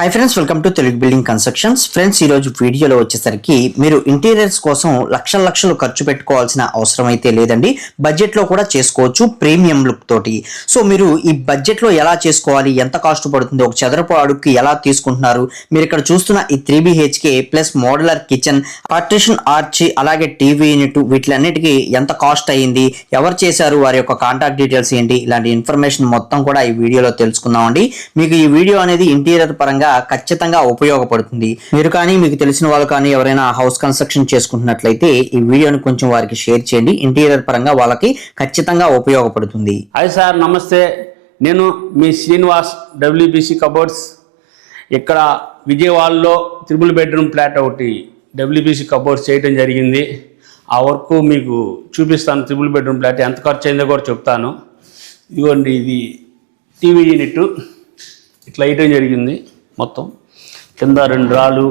Hi friends, welcome to Telugu building constructions. Friends, ఈరోజు వీడియోలో వచ్చేసరికి మీరు ఇంటీరియర్స్ కోసం లక్షలు ఖర్చు పెట్టుకోవాల్సిన అవసరం అయితే లేదండి. బడ్జెట్లో కూడా చేసుకోవచ్చు ప్రీమియం లుక్ తోటి. సో మీరు ఈ బడ్జెట్లో ఎలా చేసుకోవాలి, ఎంత కాస్ట్ పడుతుంది, ఒక చదరపు అడుగుకి ఎలా తీసుకుంటున్నారు, మీరు ఇక్కడ చూస్తున్న ఈ 3BHK plus modular kitchen, partition arch, అలాగే టీవీ యూనిట్, వీటిలన్నిటికీ ఎంత కాస్ట్ అయ్యింది, ఎవరు చేశారు, వారి యొక్క కాంటాక్ట్ డీటెయిల్స్ ఏంటి, ఇలాంటి ఇన్ఫర్మేషన్ మొత్తం కూడా ఈ వీడియోలో తెలుసుకుందామండి. మీకు ఈ వీడియో అనేది ఇంటీరియర్ పరంగా ఖచ్చితంగా ఉపయోగపడుతుంది. మీరు కానీ మీకు తెలిసిన వాళ్ళు కానీ ఎవరైనా హౌస్ కన్స్ట్రక్షన్ చేసుకుంటున్నట్లయితే ఈ వీడియోని కొంచెం వారికి షేర్ చేయండి. ఇంటీరియర్ పరంగా వాళ్ళకి ఖచ్చితంగా ఉపయోగపడుతుంది. హాయ్ సార్, నమస్తే. నేను మీ శ్రీనివాస్, WBC కబోర్డ్స్. ఇక్కడ విజయవాడలో 3 బెడ్రూమ్ ఫ్లాట్ ఒకటి WBC కబోర్డ్స్ చేయడం జరిగింది. ఆ వర్క్ మీకు చూపిస్తాను. 3 బెడ్రూమ్ ఫ్లాట్ ఎంత ఖర్చు అయిందో కూడా చెప్తాను. ఇదిగోండి, ఇది టీవీ యూనిట్ ఇట్లా వేయటం జరిగింది. మొత్తం కింద 2 రాళ్ళు,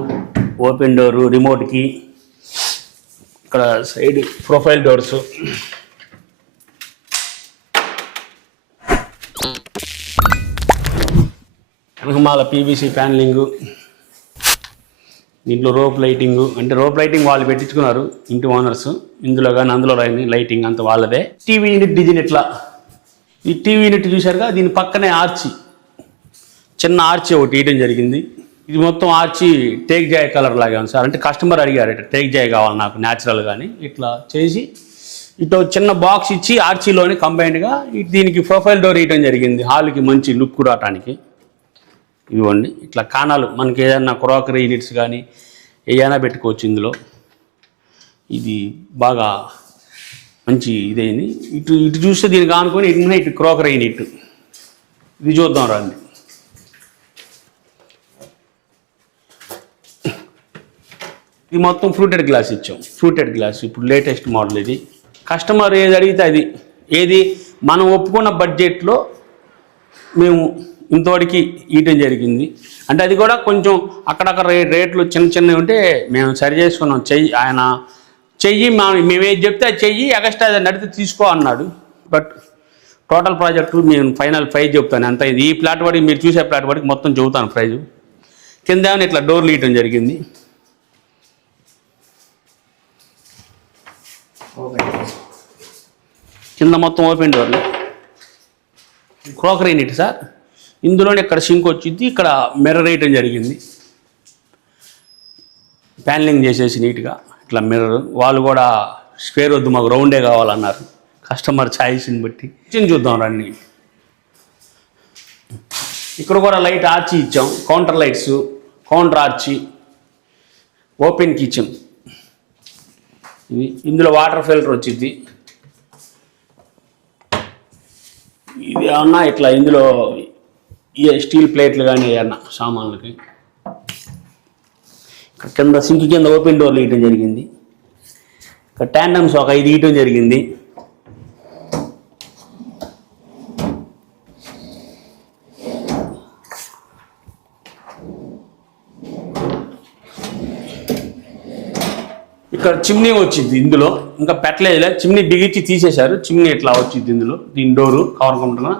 ఓపెన్ డోరు, రిమోట్కి, ఇక్కడ సైడ్ ప్రొఫైల్ డోర్స్, వెనకమాల PVC ప్యానలింగు, దీంట్లో రోప్ లైటింగు, అంటే రోప్ లైటింగ్ వాళ్ళు పెట్టించుకున్నారు ఇంటి ఓనర్స్. ఇందులో కానీ అందులో కానీ లైటింగ్ అంత వాళ్ళదే. టీవీ యూనిట్ డిజైన్ ఇట్లా, ఈ టీవీ యూనిట్ చూశారుగా, దీని పక్కనే ఆర్చి, చిన్న ఆర్చి ఒకటి వేయడం జరిగింది. ఇది మొత్తం ఆర్చి టేక్ జాయ్ కలర్ లాగా ఉంది సార్. అంటే కస్టమర్ అడిగారు టేక్ జాయ్ కావాలి నాకు న్యాచురల్ కానీ, ఇట్లా చేసి ఇటు చిన్న బాక్స్ ఇచ్చి ఆర్చీలోని కంబైన్డ్గా దీనికి ప్రొఫైల్ డోర్ వేయడం జరిగింది. హాల్కి మంచి లుక్ రావటానికి. ఇవ్వండి, ఇట్లా కాణాలు మనకి ఏదైనా క్రోకరీ యూనిట్స్ కానీ ఏదైనా పెట్టుకోవచ్చు ఇందులో. ఇది బాగా మంచి ఇదైంది. ఇటు చూస్తే దీనికి ఆనుకొని ఇటు క్రోకరీ యూనిట్, ఇది చూద్దాం రండి. ఇది మొత్తం ఫ్రూటెడ్ గ్లాస్ ఇచ్చాం. ఫ్రూటెడ్ గ్లాస్ ఇప్పుడు లేటెస్ట్ మోడల్. ఇది కస్టమర్ ఏది అడిగితే అది, ఏది మనం ఒప్పుకున్న బడ్జెట్లో మేము ఇంతవరకు ఇవ్వటం జరిగింది. అంటే అది కూడా కొంచెం అక్కడక్కడ రేట్లు చిన్నవి ఉంటే మేము సరి చేసుకున్నాం. ఆయన మేమేది చెప్తే అది చెయ్యి, ఎక్స్ట్రా నడితే తీసుకో అన్నాడు. బట్ టోటల్ ప్రాజెక్టు మేము ఫైనల్ ప్రైజ్ చెప్తాను ఎంత. ఇది ఈ ప్లాట్ వరకు మీరు చూసే ప్లాట్ వరకు మొత్తం చెబుతాను ప్రైజు. కింద ఏమైనా ఇట్లా డోర్లు ఇవ్వటం జరిగింది. కింద మొత్తం ఓపెన్ డోర్లు, క్రోకరీ యూనిట్ సార్. ఇందులోనే ఇక్కడ సింక్ వచ్చింది, ఇక్కడ మిర్రర్ వేయటం జరిగింది. ప్యానలింగ్ చేసేసి నీట్గా ఇట్లా మిర్రర్. వాళ్ళు కూడా స్క్వేర్ వద్దు, మాకు రౌండే కావాలన్నారు కస్టమర్ ఛాయిస్ని బట్టి. కిచెన్ చూద్దాం రండి. ఇక్కడ కూడా లైట్ ఆర్చి ఇచ్చాం, counter lights, counter arch, open kitchen. ఇది ఇందులో వాటర్ ఫిల్టర్ వచ్చింది. ఇది ఏమన్నా ఇట్లా ఇందులో స్టీల్ ప్లేట్లు కానీ ఏమన్నా సామాన్లకి. కింద సింక్ కింద ఓపెన్ డోర్లు ఇవ్వటం జరిగింది. ఇక్కడ ట్యాండమ్స్ ఒక 5 ఇవ్వటం జరిగింది. ఇక్కడ చిమ్నీ వచ్చింది. ఇందులో ఇంకా పెట్టలేదు, చిమ్నీ బిగించి తీసేశారు. చిమ్నీ ఇట్లా వచ్చింది ఇందులో. దీని డోరు కవర్ కౌంటర్.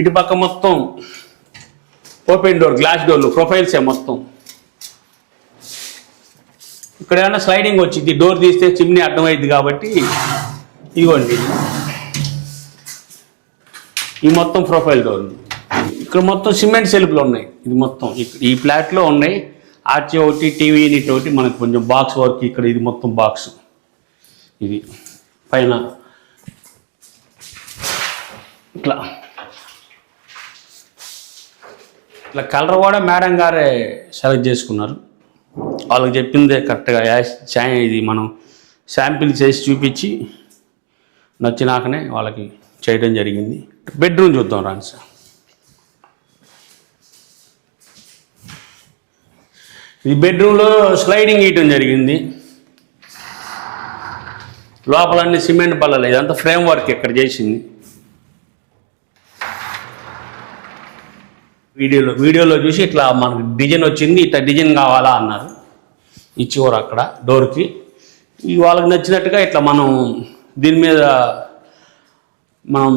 ఇటు పక్క మొత్తం ఓపెన్ డోర్, గ్లాస్ డోర్లు, ప్రొఫైల్సే మొత్తం. ఇక్కడ ఏమైనా స్లైడింగ్ వచ్చింది, డోర్ తీస్తే చిమ్నీ అర్థమైంది కాబట్టి ఇదిగోండి, ఈ మొత్తం ప్రొఫైల్ డోర్. ఇక్కడ మొత్తం సిమెంట్ సెల్ఫ్లు ఉన్నాయి. ఇది మొత్తం ఈ ఫ్లాట్లో ఉన్నాయి. ఆర్చి ఒకటి, టీవీ యూనిట్ ఒకటి, మనకు కొంచెం బాక్స్ వర్క్. ఇక్కడ ఇది మొత్తం బాక్స్. ఇది పైన ఇట్లా కలర్ కూడా మేడం గారే సెలెక్ట్ చేసుకున్నారు. వాళ్ళకి చెప్పిందే కరెక్ట్గా ఇది మనం శాంపిల్ చేసి చూపించి నచ్చినాకనే వాళ్ళకి చేయడం జరిగింది. బెడ్రూమ్ చూద్దాం రాండి సార్. ఈ బెడ్రూమ్లో స్లైడింగ్ ఇవ్వటం జరిగింది. లోపలన్నీ సిమెంట్ బల్లలు, ఇదంతా ఫ్రేమ్ వర్క్ ఇక్కడ చేసింది. వీడియోలో చూసి ఇట్లా మనకు డిజైన్ వచ్చింది, ఇట్లా డిజైన్ కావాలా అన్నారు. ఇచ్చేవారు అక్కడ డోర్కి. వాళ్ళకి నచ్చినట్టుగా ఇట్లా మనం దీని మీద మనం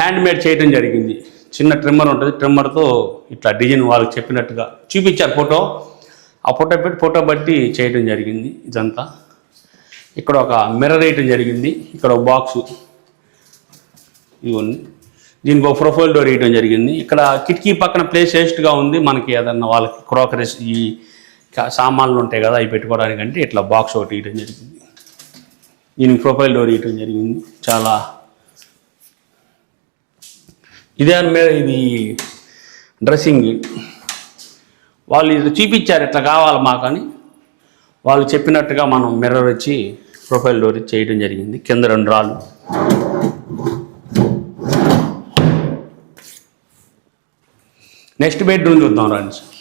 హ్యాండ్ మేడ్ చేయడం జరిగింది. చిన్న ట్రిమ్మర్ ఉంటుంది, ట్రిమ్మర్తో ఇట్లా డిజైన్ వాళ్ళకి చెప్పినట్టుగా చూపించారు ఫోటో. ఆ ఫోటో పెట్టి ఫోటో బట్టి చేయడం జరిగింది ఇదంతా. ఇక్కడ ఒక మిర్రర్ వేయటం జరిగింది, ఇక్కడ ఒక బాక్సు ఇవన్నీ, దీనికి ఒక ప్రొఫైల్ డోర్ వేయడం జరిగింది. ఇక్కడ కిటికీ పక్కన ప్లేస్ వేస్ట్గా ఉంది, మనకి ఏదన్నా వాళ్ళకి క్రోకరీస్ ఈ సామాన్లు ఉంటాయి కదా అవి పెట్టుకోవడానికంటే ఇట్లా బాక్స్ ఒకటి వేయడం జరిగింది. దీనికి ప్రొఫైల్ డోర్ వేయటం జరిగింది. చాలా ఇది డ్రెస్సింగ్ వాళ్ళు ఇది చూపించారు ఇట్లా కావాలి మాకని, వాళ్ళు చెప్పినట్టుగా మనం మిర్రర్ వచ్చి ప్రొఫైల్ డోర్ చేయడం జరిగింది. కింద 2 రాళ్ళు. నెక్స్ట్ బెడ్రూమ్ చూద్దాం రండి సార్.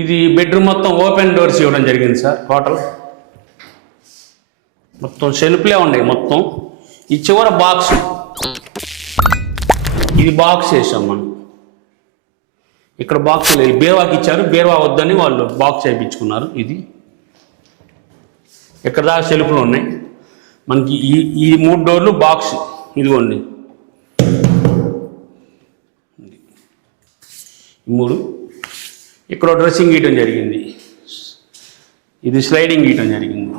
ఇది బెడ్రూమ్ మొత్తం ఓపెన్ డోర్స్ ఇవ్వడం జరిగింది సార్. టోటల్ మొత్తం షెల్ఫ్లే ఉన్నాయి మొత్తం. ఈ చివర బాక్స్, ఇది బాక్స్ వేసాం మనం. ఇక్కడ బాక్స్ లేదు, బీరువాకి ఇచ్చారు, బీరువా వద్దని వాళ్ళు బాక్స్ వేయించుకున్నారు. ఇది ఇక్కడ దాకా షెల్ఫ్లు ఉన్నాయి మనకి. ఈ 3 డోర్లు బాక్స్ ఇదిగోండి, 3. ఇక్కడ డ్రెస్సింగ్ గీయటం జరిగింది, ఇది స్లైడింగ్ గీయటం జరిగింది.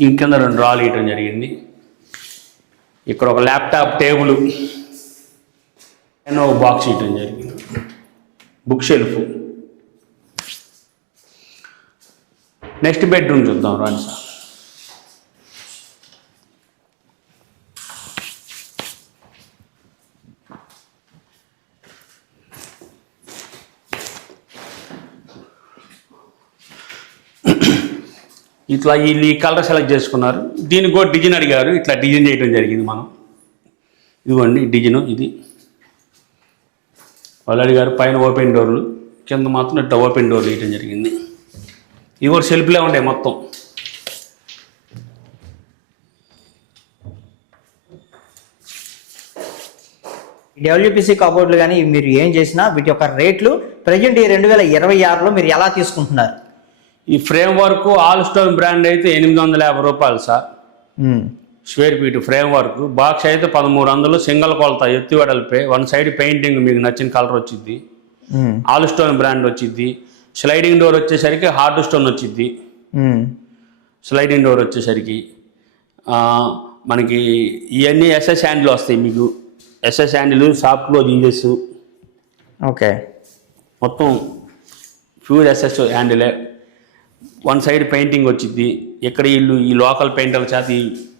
దీని కింద 2 రాళ్ళు వేయటం జరిగింది. ఇక్కడ ఒక ల్యాప్టాప్ టేబుల్, ఒక బాక్స్ వేయటం జరిగింది. Book shelf. నెక్స్ట్ బెడ్రూమ్ చూద్దాం రండి సార్. ఇట్లా వీళ్ళు ఈ కలర్ సెలెక్ట్ చేసుకున్నారు. దీనికి కూడా డిజైన్ అడిగారు, ఇట్లా డిజైన్ చేయడం జరిగింది మనం. ఇదిగోండి డిజైను, ఇది వాళ్ళు అడిగారు. పైన ఓపెన్ డోర్లు, కింద మాత్రం ఇట్లా ఓపెన్ డోర్లు వేయటం జరిగింది. ఇవి కూడా సెల్ఫ్లే ఉండే మొత్తం. డబ్ల్యూపీసీ కబోర్డ్లు కానీ మీరు ఏం చేసినా వీటి యొక్క రేట్లు ప్రజెంట్ ఈ 2026లో మీరు ఎలా తీసుకుంటున్నారు? ఈ frame work all stone brand అయితే 850 రూపాయలు sir square feet frame work. Box అయితే 1300, సింగల్ కొలత ఎత్తు వెడల్పే, 1 సైడ్ పెయింటింగ్ మీకు నచ్చిన కలర్ వచ్చింది. ఆల్ స్టోన్ బ్రాండ్ వచ్చింది. స్లైడింగ్ డోర్ వచ్చేసరికి హార్డ్ స్టోన్ వచ్చింది. స్లైడింగ్ డోర్ వచ్చేసరికి మనకి ఇవన్నీ ఎస్ఎస్ హ్యాండిల్ వస్తాయి మీకు. SS handle, soft close ఇంజెస్, okay, మొత్తం ప్యూర్ ఎస్ఎస్ హ్యాండిలే. 1 సైడ్ పెయింటింగ్ వచ్చింది. ఎక్కడ వీళ్ళు ఈ లోకల్ పెయింటర్ల చేత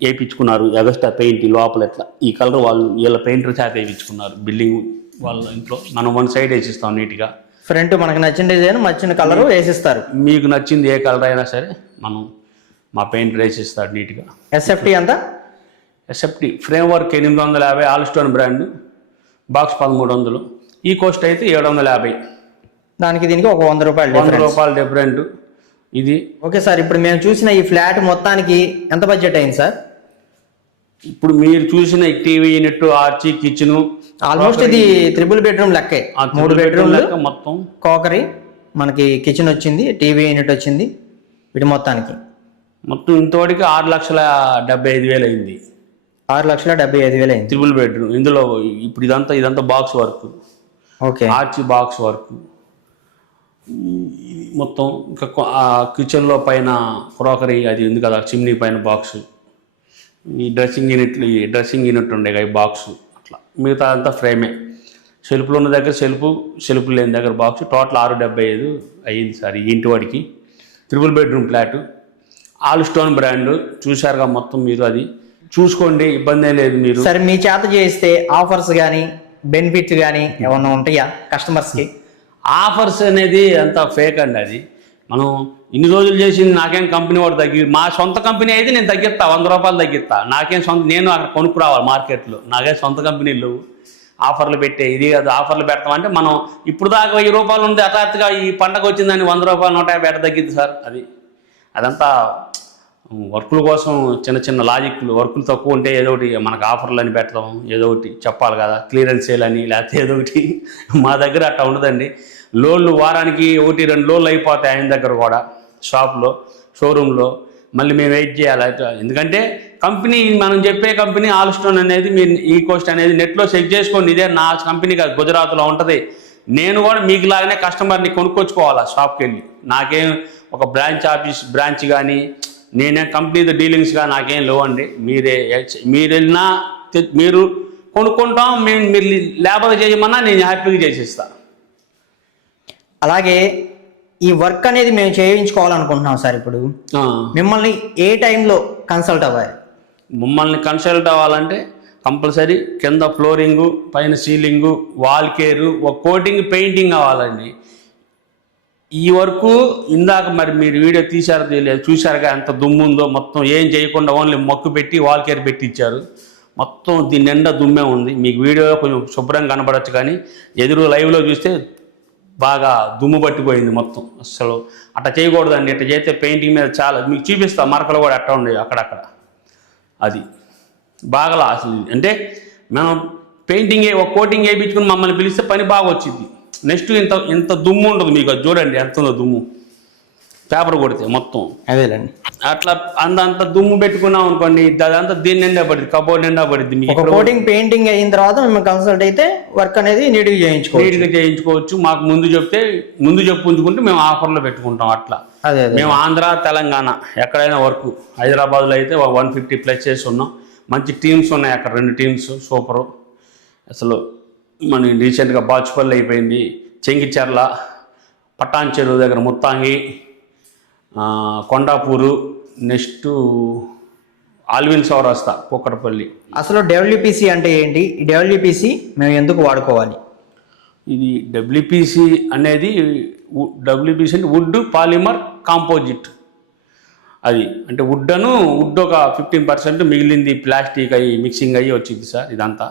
వేయించుకున్నారు. ఎగస్ట్రా పెయింట్ లోపల ఎట్లా ఈ కలర్ వాళ్ళు వీళ్ళ పెయింటర్ చేత వేయించుకున్నారు. బిల్డింగ్ వాళ్ళ ఇంట్లో మనం 1 సైడ్ వేసిస్తాం నీట్గా. ఫ్రంట్ మనకు నచ్చిన డిజైన్, నచ్చిన కలర్ వేసిస్తారు. మీకు నచ్చింది ఏ కలర్ అయినా సరే మనం మా పెయింటర్ వేసిస్తాడు నీట్గా. ఎస్ఎఫ్టీ ఎంత? SFT frame work 850, all stone brand, box 1300. ఈ కాస్ట్ అయితే 750. దానికి దీనికి ఒక 100 రూపాయలు డిఫరెంట్. ఇది ఓకే సార్. ఇప్పుడు మేము చూసిన ఈ ఫ్లాట్ మొత్తానికి ఎంత బడ్జెట్ అయింది సార్? ఇప్పుడు మీరు చూసిన TV unit, arch, kitchen, almost ఇది 3 బెడ్రూమ్ లెక్కే. 3 బెడ్రూమ్ మొత్తం, కోకరీ, మనకి కిచెన్ వచ్చింది, టీవీ యూనిట్ వచ్చింది. వీటి మొత్తానికి మొత్తం ఇంతవరకు 6,75,000 అయింది. 6,75,000 అయింది 3 బెడ్రూమ్. ఇందులో ఇప్పుడు ఇదంతా box work, okay, arch box work మొత్తం. ఇంకా కిచెన్లో పైన క్రోకరీ అది ఉంది కదా, చిమ్నీ పైన బాక్స్, ఈ డ్రెస్సింగ్ యూనిట్ ఉండే ఈ బాక్స్, అట్లా మిగతా అంతా ఫ్రేమే. షెల్ఫ్లు ఉన్న దగ్గర షెల్ఫ్ లేని దగ్గర బాక్స్. టోటల్ 675 అయ్యింది సార్ ఈ ఇంటి వాడికి. 3 bedroom flat, all stone brand. చూశారుగా మొత్తం, మీరు అది చూసుకోండి, ఇబ్బంది లేదు. మీరు సరే మీ చేత చేస్తే ఆఫర్స్ కానీ బెనిఫిట్స్ కానీ ఏమన్నా ఉంటాయా కస్టమర్స్కి? ఆఫర్స్ అనేది అంత ఫేక్ అండి. అది మనం ఇన్ని రోజులు చేసింది నాకేం కంపెనీ వాడు మా సొంత కంపెనీ అయితే నేను తగ్గిస్తా, 100 రూపాయలు తగ్గిస్తా. నాకేం నేను అక్కడ కొనుక్కురావాలి మార్కెట్లో. నాకేం సొంత కంపెనీలు ఆఫర్లు పెట్టే ఇది కాదు. ఆఫర్లు పెడతామంటే మనం ఇప్పుడు దాకా 1000 రూపాయలు ఉంది, హఠాత్తుగా ఈ పండగ వచ్చిందని 100 రూపాయలు 150 తగ్గిద్ది సార్. అదంతా వర్కుల కోసం చిన్న చిన్న లాజిక్లు, వర్కులు తక్కువ ఉంటే ఏదో ఒకటి మనకు ఆఫర్లు అని పెట్టడం, ఏదో ఒకటి చెప్పాలి కదా, క్లియరెన్స్ సేల్ అని, లేకపోతే ఏదో ఒకటి. మా దగ్గర అట్లా ఉండదండి. లోన్లు వారానికి 1-2 లోన్లు అయిపోతాయి ఆయన దగ్గర కూడా, షాప్లో, షోరూంలో. మళ్ళీ మేము వెయిట్ చేయాలి. ఎందుకంటే కంపెనీ, మనం చెప్పే కంపెనీ ఆల్స్టోన్ అనేది, మీరు ఈ కోస్ట్ అనేది నెట్లో చెక్ చేసుకోండి. ఇదే నా కంపెనీ కాదు, గుజరాత్లో ఉంటుంది. నేను కూడా మీకు లాగానే కస్టమర్ని కొనుక్కొచ్చుకోవాలా షాప్కి వెళ్ళి. నాకేం ఒక బ్రాంచ్ కానీ, నేనే కంపెనీతో డీలింగ్స్గా నాకేం లేవు అండి. మీరు వెళ్ళినా మీరు కొనుక్కుంటాం, మీరు లేబర్ చేయమన్నా నేను హ్యాపీగా చేసిస్తాను. అలాగే ఈ వర్క్ అనేది మేము చేయించుకోవాలనుకుంటున్నాం సార్. ఇప్పుడు మిమ్మల్ని ఏ టైంలో కన్సల్ట్ అవ్వాలి? మమ్మల్ని కన్సల్ట్ అవ్వాలంటే కంపల్సరీ కింద ఫ్లోరింగు, పైన సీలింగు, వాల్ కేరు, ఒక కోటింగ్, పెయింటింగ్ అవ్వాలండి. ఈ వరకు ఇందాక మరి మీరు వీడియో తీశారు తెలియదు, చూశారుగా ఎంత దుమ్ము ఉందో. మొత్తం ఏం చేయకుండా ఓన్లీ మొక్కు పెట్టి వాల్ కేర్ పెట్టి ఇచ్చారు. మొత్తం దీని నిండా దుమ్మే ఉంది. మీకు వీడియో కొంచెం శుభ్రంగా కనపడచ్చు, కానీ ఎదురు లైవ్లో చూస్తే బాగా దుమ్ము పట్టిపోయింది మొత్తం. అసలు అట్లా చేయకూడదండి. ఇట్లా చేస్తే పెయింటింగ్ మీద చాలా మీకు చూపిస్తా, మరకలు కూడా అట్లా ఉండేవి అక్కడక్కడ. అది బాగా అసలు అంటే మనం పెయింటింగ్ ఒక కోటింగ్ వేయించుకుని మమ్మల్ని పిలిస్తే పని బాగా వచ్చింది. నెక్స్ట్ ఇంత దుమ్ము ఉండదు మీకు. అది చూడండి ఎంత ఉందో దుమ్ము, పేపర్ కొడితే మొత్తం. అదేలేండి. అట్లా అంత దుమ్ము పెట్టుకున్నాం అనుకోండి, అదంతా దీని నిండా పడింది, కబోర్డ్ నిండా పడింది. మీకు కోటింగ్ పెయింటింగ్ అయిన తర్వాత మేము కన్సల్ట్ అయితే వర్క్ అనేది నీట్గా చేయించుకోవచ్చు. మాకు ముందు చెప్పుకుంటే మేము ఆఫర్లో పెట్టుకుంటాం. అట్లా మేము ఆంధ్ర, తెలంగాణ ఎక్కడైనా వర్క్, హైదరాబాద్లో అయితే 150+ చేసి ఉన్నాం. మంచి టీమ్స్ ఉన్నాయి అక్కడ, 2 టీమ్స్ సూపరు. అసలు మన రీసెంట్గా బాచుపల్లి అయిపోయింది, చెంగిచెర్ల, పట్టాన్ చెరువు దగ్గర ముత్తాంగి, కొండాపూరు, నెక్స్ట్ ఆల్విన్ సౌరాస్తా, కుక్కటపల్లి. అసలు డబ్ల్యూపీసీ అంటే ఏంటి? ఈ డబ్ల్యూపీసీ మేము ఎందుకు వాడుకోవాలి? ఇది డబ్ల్యూపీసీ అనేది అంటే వుడ్ పాలిమర్ కాంపోజిట్. అది అంటే వుడ్ ఒక 15% మిగిలింది ప్లాస్టిక్ అయ్యి మిక్సింగ్ అయ్యి వచ్చింది సార్. ఇదంతా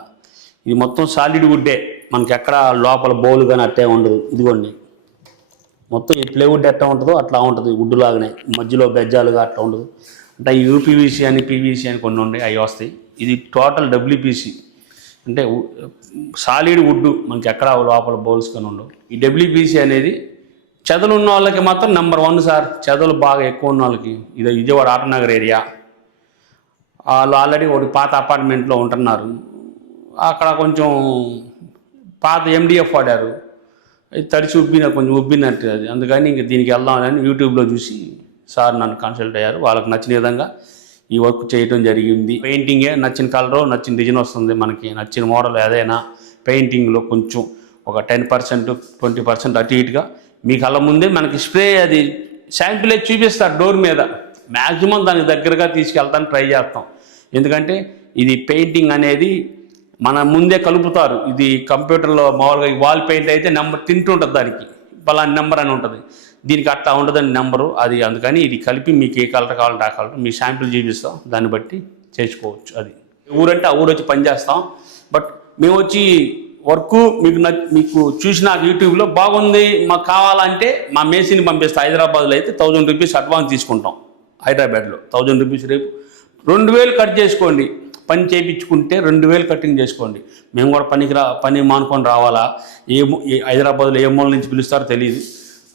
ఇది మొత్తం సాలిడ్ వుడ్డే, మనకి ఎక్కడ లోపల బౌల్ కానీ అట్టే ఉండదు. ఇదిగోండి మొత్తం ఈ ప్లేవుడ్ ఎట్లా ఉంటుందో అట్లా ఉంటుంది, వుడ్ లాగానే, మధ్యలో బెజ్జాలుగా అట్లా ఉండదు. అంటే యూపీవీసీ అని, పీవీసీ అని కొన్ని ఉన్నాయి, అవి వస్తాయి. ఇది టోటల్ డబ్ల్యూపీసీ అంటే సాలిడ్ వుడ్, మనకి ఎక్కడ లోపల బౌల్స్ కానీ ఉండవు. ఈ డబ్ల్యూపీసీ అనేది చెదలు ఉన్న వాళ్ళకి మాత్రం నెంబర్ 1 సార్. చెదలు బాగా ఎక్కువ ఉన్న వాళ్ళకి, ఇది విజయవాడ ఆటనగర్ ఏరియా, వాళ్ళు ఆల్రెడీ ఒకటి పాత అపార్ట్మెంట్లో ఉంటున్నారు. అక్కడ కొంచెం పాత MDF వాడారు, అది తడిచి కొంచెం ఉబ్బినట్టు అది. అందుకని ఇంక దీనికి వెళ్దామని యూట్యూబ్లో చూసి సార్ నన్ను కన్సల్ట్ అయ్యారు. వాళ్ళకి నచ్చిన విధంగా ఈ వర్క్ చేయడం జరిగింది. పెయింటింగే నచ్చిన కలరు, నచ్చిన డిజైన్ వస్తుంది, మనకి నచ్చిన మోడల్ ఏదైనా పెయింటింగ్లో కొంచెం ఒక 10%, 20% అటు ఇటుగా మీ కళ్ళ ముందే మనకి స్ప్రే, అది శాంపిల్ చూపిస్తారు డోర్ మీద. మ్యాక్సిమం దానికి దగ్గరగా తీసుకెళ్తానికి ట్రై చేస్తాం. ఎందుకంటే ఇది పెయింటింగ్ అనేది మన ముందే కలుపుతారు. ఇది కంప్యూటర్లో మామూలుగా వాల్ పెయింట్ అయితే నెంబర్ తింటుంటుంది, దానికి పలానా నెంబర్ అని ఉంటుంది. దీనికి అట్లా ఉండదని నెంబరు అది. అందుకని ఇది కలిపి మీకు ఏ కలర్ కావాలంటే ఆ కలర్ మీ శాంపిల్ చూపిస్తాం, దాన్ని బట్టి చేసుకోవచ్చు. అది ఊరంటే ఆ ఊరు వచ్చి పనిచేస్తాం. బట్ మేము వచ్చి వర్క్ మీకు చూసిన యూట్యూబ్లో బాగుంది, మాకు కావాలంటే మా మేసిని పంపిస్తాం. హైదరాబాద్లో అయితే 1000 రూపీస్ అడ్వాన్స్ తీసుకుంటాం. హైదరాబాద్లో 1000 రూపీస్, రేపు 2000 కట్ చేసుకోండి. పని చేయించుకుంటే 2000 కటింగ్ చేసుకోండి. మేము కూడా పని మానుకొని రావాలా? హైదరాబాద్లో ఏ మూల నుంచి పిలుస్తారో తెలియదు.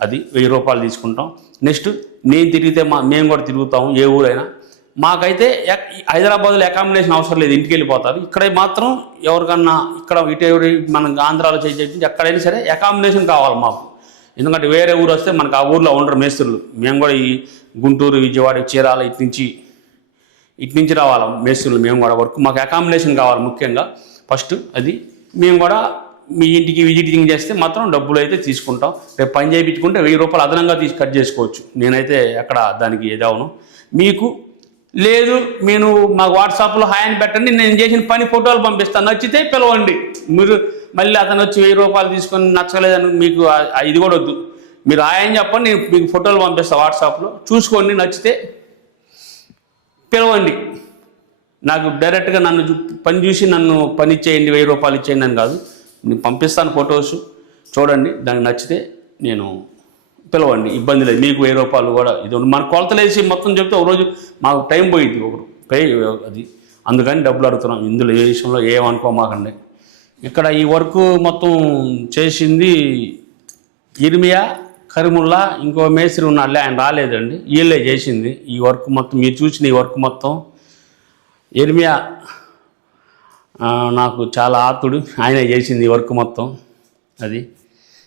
అది 1000 రూపాయలు తీసుకుంటాం. నెక్స్ట్ నేను తిరిగితే మేము కూడా తిరుగుతాము, ఏ ఊరైనా. మాకైతే హైదరాబాద్లో అకామిడేషన్ అవసరం లేదు, ఇంటికి వెళ్ళిపోతారు. ఇక్కడ మాత్రం ఎవరికన్నా ఇక్కడ ఇటు మన ఆంధ్రాలో చేయించి ఎక్కడైనా సరే అకామిడేషన్ కావాలి మాకు. ఎందుకంటే వేరే ఊరు వస్తే మనకు ఆ ఊర్లో ఉండరు మేస్త్రులు. మేము కూడా ఈ గుంటూరు, విజయవాడ, చీరాల ఇటు నుంచి రావాలి మేస్త్రులు. మేము కూడా వర్క్ మాకు అకామిడేషన్ కావాలి ముఖ్యంగా ఫస్ట్. అది మేము కూడా మీ ఇంటికి విజిటింగ్ చేస్తే మాత్రం డబ్బులు అయితే తీసుకుంటాం. రేపు పని చేయించుకుంటే 1000 రూపాయలు అదనంగా కట్ చేసుకోవచ్చు. నేనైతే ఎక్కడ దానికి ఏదవును. మీకు లేదు, మీరు మాకు వాట్సాప్లో హాయ్ అని పెట్టండి, నేను చేసిన పని ఫోటోలు పంపిస్తాను, నచ్చితే పిలవండి. మీరు మళ్ళీ అతను వచ్చి 1000 రూపాయలు తీసుకొని నచ్చలేదని మీకు ఇది కూడా వద్దు. మీరు హాయ్ అని చెప్పండి, నేను మీకు ఫోటోలు పంపిస్తాను వాట్సాప్లో, చూసుకోండి, నచ్చితే పిలవండి. నాకు డైరెక్ట్గా నన్ను పని చూసి నన్ను పని ఇచ్చేయండి, 1000 రూపాయలు ఇచ్చేయండి అని కాదు. నేను పంపిస్తాను ఫొటోస్, చూడండి, దానికి నచ్చితే నేను పిలవండి, ఇబ్బంది లేదు. మీకు 1000 రూపాయలు కూడా ఇది మన కొలతలు వేసి మొత్తం చెప్తే ఒక రోజు మాకు టైం పోయింది ఒకరు అది, అందుకని డబ్బులు అడుగుతున్నాం. ఇందులో ఏ విషయంలో ఏమనుకోమాకండి. ఇక్కడ ఈ వర్క్ మొత్తం చేసింది ఇర్మియా, కరీముల్లా, ఇంకో మేస్త్రి ఉన్నాడులే, ఆయన రాలేదండి, వీళ్ళే చేసింది ఈ వర్క్ మొత్తం. మీరు చూసిన ఈ వర్క్ మొత్తం ఇర్మియా నాకు చాలా ఆతుడు, ఆయనే చేసింది ఈ వర్క్ మొత్తం అది.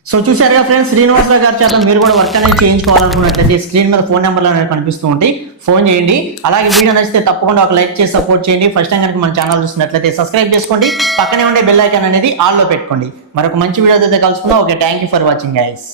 సో చూశారుగా ఫ్రెండ్స్, శ్రీనివాసరావు గారి చేత మీరు కూడా వర్క్ అనేది చేయించుకోవాలనుకున్నట్లయితే స్క్రీన్ మీద ఫోన్ నెంబర్లు అనేవి కనిపిస్తూ ఉంటాయి, ఫోన్ చేయండి. అలాగే వీడియో నచ్చితే తప్పకుండా ఒక లైక్ చేసి సపోర్ట్ చేయండి. ఫస్ట్ టైం కనుక మన ఛానల్ చూసినట్లయితే సబ్స్క్రైబ్ చేసుకోండి, పక్కనే ఉండే బెల్ ఐకాన్ అనేది ఆల్లో పెట్టుకోండి. మరొక మంచి వీడియో అయితే కలుసుకుందాం. Okay, thank you for watching guys.